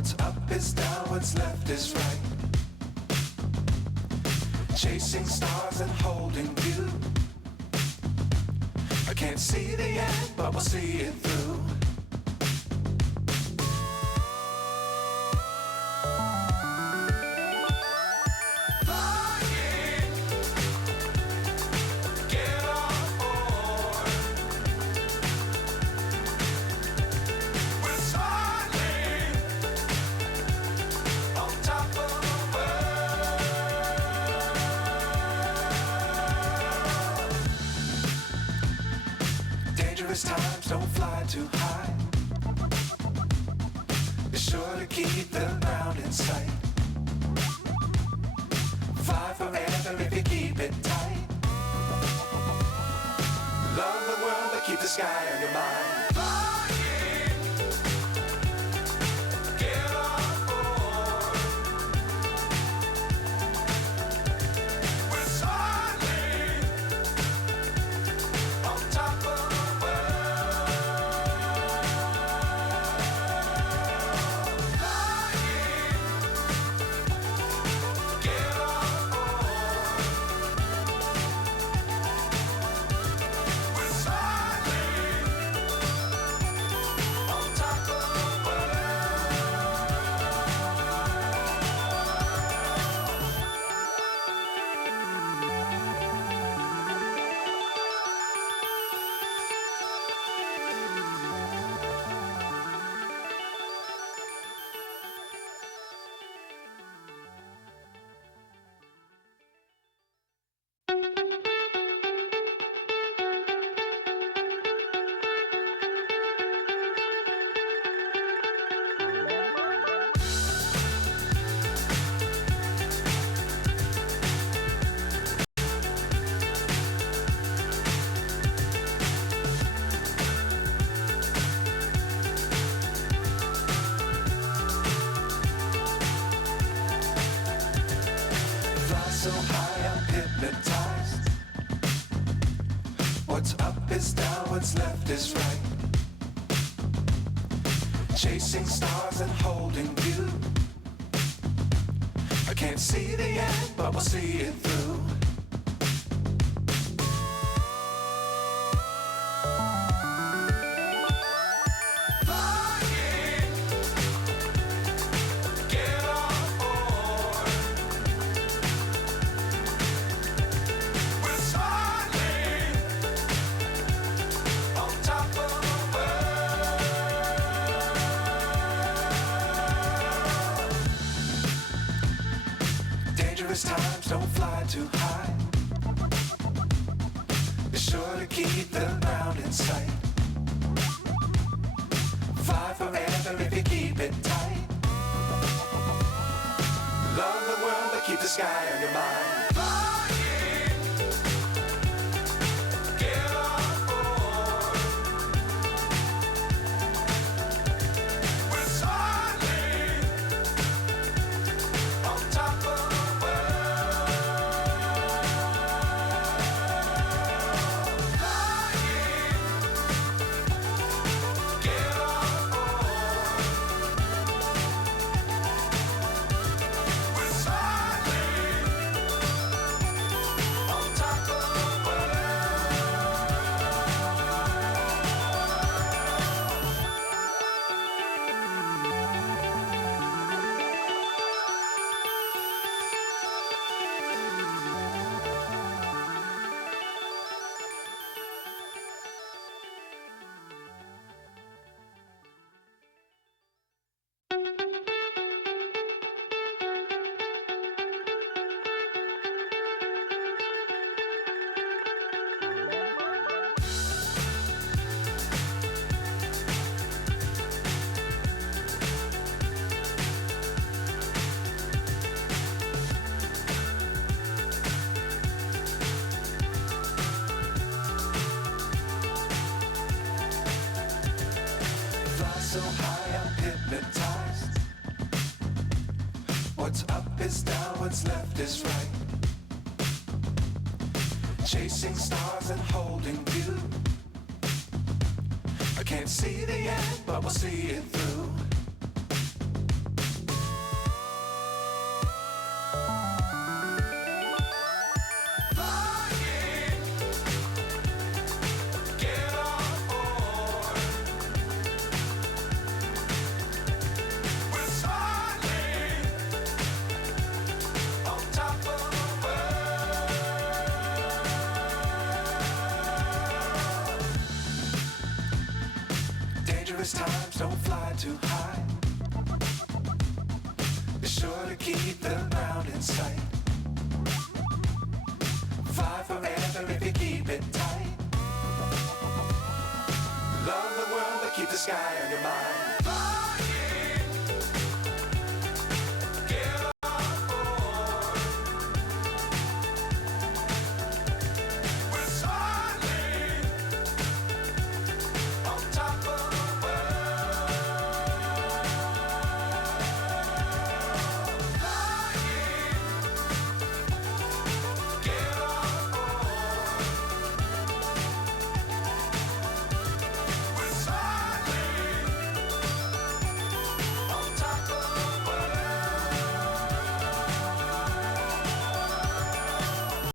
What's up is down, what's left is right. Chasing stars and holding you. I can't see the end, but we'll see it through. Times don't fly too high. Be sure to keep the ground in sight. Fly forever if you keep it tight. Love the world but keep the sky on your mind. So high I'm hypnotized. What's up is down, what's left is right. Chasing stars and holding you. I can't see the end, but we'll see it through. Times don't fly too high. Be sure to keep the ground in sight. Fly forever if you keep it tight. Love the world but keep the sky on your mind. So high I'm hypnotized. What's up is down, what's left is right. Chasing stars and holding you. I can't see the end, but we'll see it through. don't fly too high. Be sure to keep the ground in sight. Fly forever if you keep it tight. Love the world, but keep the sky on your mind.